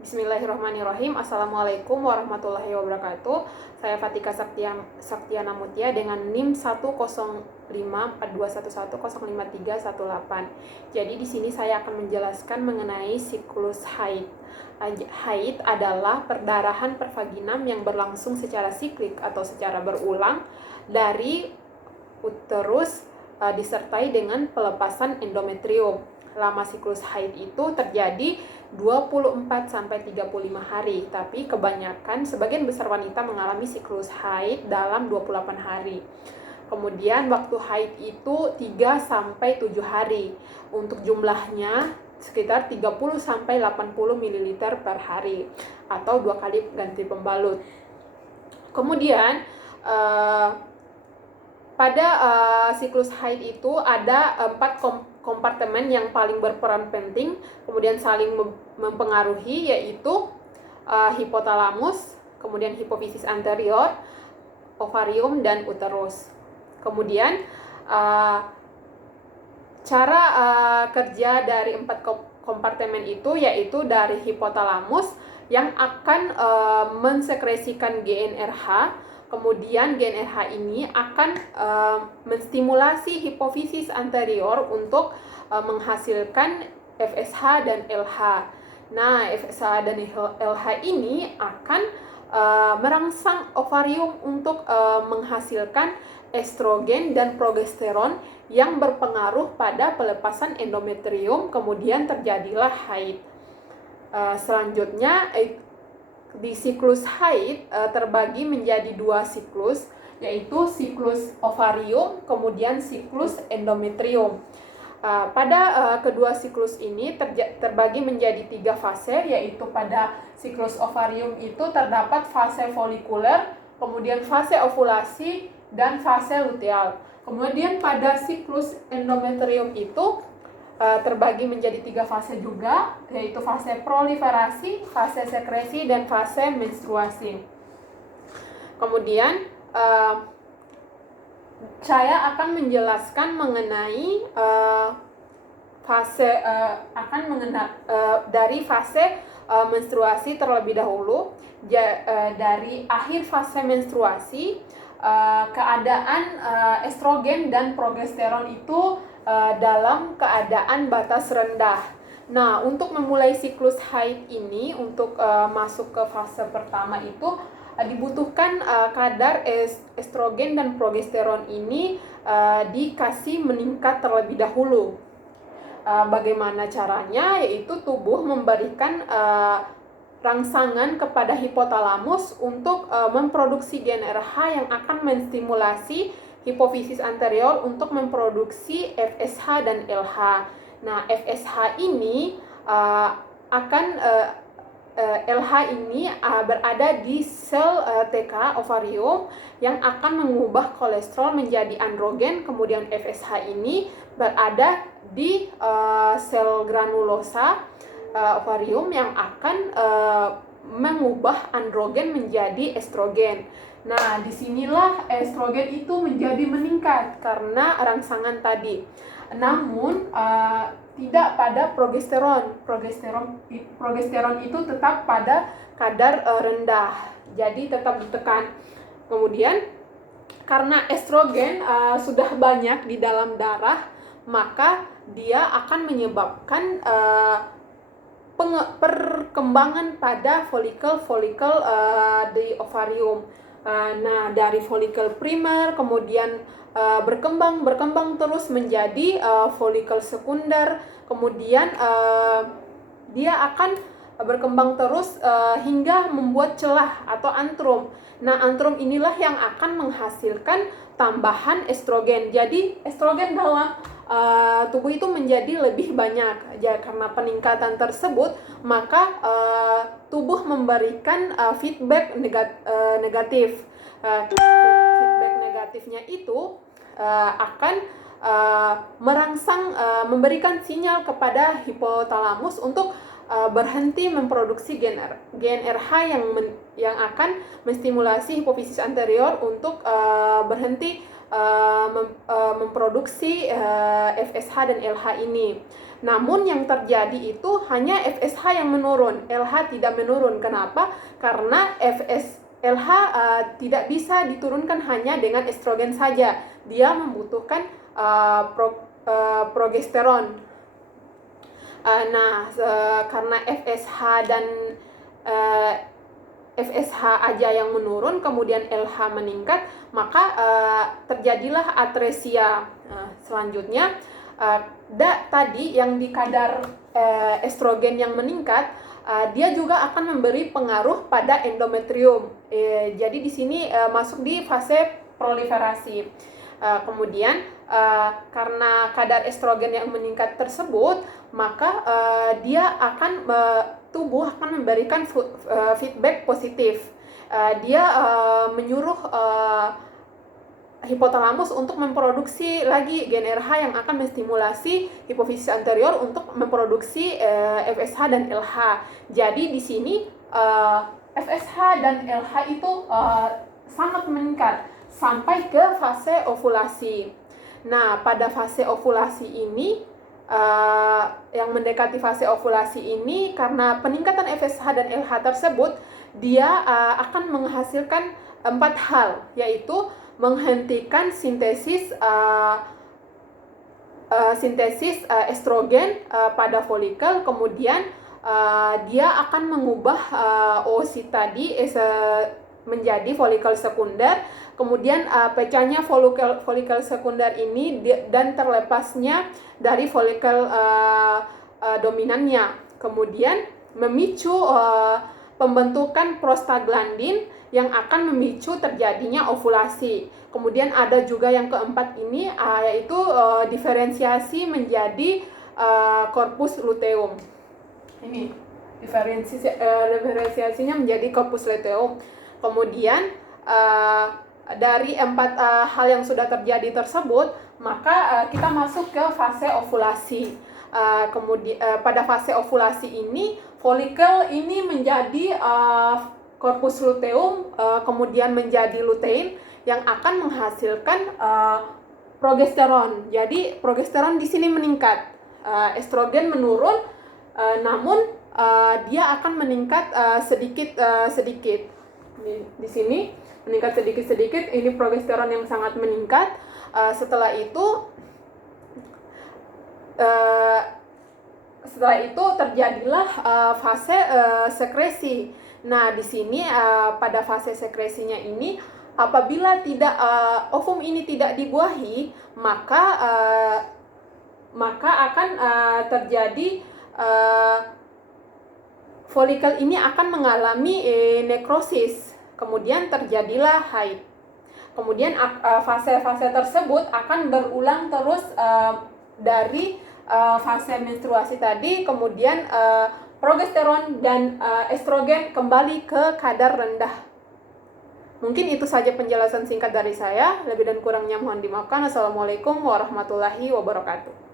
Bismillahirrahmanirrahim. Assalamualaikum warahmatullahi wabarakatuh. Saya Fatika Saktiana Mutia dengan NIM 1054211053118. Jadi di sini saya akan menjelaskan mengenai siklus haid. Haid adalah perdarahan pervaginam yang berlangsung secara siklik atau secara berulang dari uterus disertai dengan pelepasan endometrium. Lama siklus haid itu terjadi 24-35 hari, tapi kebanyakan sebagian besar wanita mengalami siklus haid dalam 28 hari. Kemudian waktu haid itu 3-7 hari. Untuk jumlahnya sekitar 30-80 ml per hari atau 2 kali ganti pembalut. Kemudian pada siklus haid itu ada 4 kompartemen yang paling berperan penting, kemudian saling mempengaruhi, yaitu hipotalamus, kemudian hipofisis anterior, ovarium, dan uterus. Kemudian cara kerja dari 4 kompartemen itu yaitu dari hipotalamus yang akan mensekresikan GnRH. Kemudian GnRH ini akan menstimulasi hipofisis anterior untuk menghasilkan FSH dan LH. Nah, FSH dan LH ini akan merangsang ovarium untuk menghasilkan estrogen dan progesteron yang berpengaruh pada pelepasan endometrium, kemudian terjadilah haid. Selanjutnya, di siklus haid terbagi menjadi 2 siklus, yaitu siklus ovarium, kemudian siklus endometrium. Pada kedua siklus ini terbagi menjadi 3 fase, yaitu pada siklus ovarium itu terdapat fase folikuler, kemudian fase ovulasi, dan fase luteal. Kemudian pada siklus endometrium itu terbagi menjadi 3 fase juga, yaitu fase proliferasi, fase sekresi, dan fase menstruasi. Kemudian saya akan menjelaskan mengenai dari fase menstruasi terlebih dahulu. Dari akhir fase menstruasi, keadaan estrogen dan progesteron itu dalam keadaan batas rendah. Nah, untuk memulai siklus haid ini, untuk masuk ke fase pertama itu dibutuhkan kadar estrogen dan progesteron ini dikasih meningkat terlebih dahulu. Bagaimana caranya? Yaitu tubuh memberikan rangsangan kepada hipotalamus untuk memproduksi GnRH yang akan menstimulasi hipofisis anterior untuk memproduksi FSH dan LH. Nah, FSH ini LH ini berada di sel TK ovarium yang akan mengubah kolesterol menjadi androgen. Kemudian FSH ini berada di sel granulosa ovarium yang akan mengubah androgen menjadi estrogen. Nah, disinilah estrogen itu menjadi meningkat karena rangsangan tadi. Namun tidak pada progesteron. Progesteron itu tetap pada kadar rendah, jadi tetap ditekan. Kemudian karena estrogen sudah banyak di dalam darah, maka dia akan menyebabkan perkembangan pada folikel-folikel di ovarium. Nah, dari folikel primer kemudian berkembang terus menjadi folikel sekunder, kemudian dia akan berkembang terus hingga membuat celah atau antrum. Nah, antrum inilah yang akan menghasilkan tambahan estrogen. Jadi estrogen dalam tubuh itu menjadi lebih banyak. Ya, karena peningkatan tersebut, maka tubuh memberikan feedback negatif. Feedback negatifnya itu akan merangsang, memberikan sinyal kepada hipotalamus untuk berhenti memproduksi GnRH yang akan menstimulasi hipofisis anterior untuk berhenti memproduksi FSH dan LH ini. Namun yang terjadi itu hanya FSH yang menurun, LH tidak menurun. Kenapa? Karena LH tidak bisa diturunkan hanya dengan estrogen saja. Dia membutuhkan progesteron. Karena FSH dan FSH aja yang menurun, kemudian LH meningkat, maka terjadilah atresia. Selanjutnya, tadi yang di kadar estrogen yang meningkat, dia juga akan memberi pengaruh pada endometrium. Jadi di sini masuk di fase proliferasi. Kemudian karena kadar estrogen yang meningkat tersebut, maka tubuh akan memberikan feedback positif. Dia menyuruh hipotalamus untuk memproduksi lagi gen RH yang akan menstimulasi hipofisis anterior untuk memproduksi FSH dan LH. Jadi di sini FSH dan LH itu sangat meningkat sampai ke fase ovulasi. Nah, pada fase ovulasi ini, yang mendekati fase ovulasi ini, karena peningkatan FSH dan LH tersebut, dia akan menghasilkan 4 hal, yaitu menghentikan sintesis estrogen pada folikel, kemudian dia akan mengubah oosit tadi menjadi folikel sekunder, kemudian pecahnya folikel sekunder ini dan terlepasnya dari folikel dominannya, kemudian memicu pembentukan prostaglandin yang akan memicu terjadinya ovulasi. Kemudian ada juga yang keempat ini, yaitu diferensiasi menjadi corpus luteum. Ini diferensiasinya menjadi corpus luteum. Kemudian dari 4 hal yang sudah terjadi tersebut, maka kita masuk ke fase ovulasi. Kemudian pada fase ovulasi ini, folikel ini menjadi corpus luteum, kemudian menjadi lutein yang akan menghasilkan progesteron. Jadi progesteron di sini meningkat, estrogen menurun, namun dia akan meningkat sedikit. Di sini meningkat sedikit. Ini progesteron yang sangat meningkat. Setelah itu terjadilah fase sekresi. Nah, di sini pada fase sekresinya ini, apabila ovum ini tidak dibuahi, maka akan terjadi folikel ini akan mengalami nekrosis. Kemudian terjadilah haid. Kemudian fase-fase tersebut akan berulang terus dari fase menstruasi tadi, kemudian progesteron dan estrogen kembali ke kadar rendah. Mungkin itu saja penjelasan singkat dari saya. Lebih dan kurangnya mohon dimaafkan. Assalamualaikum warahmatullahi wabarakatuh.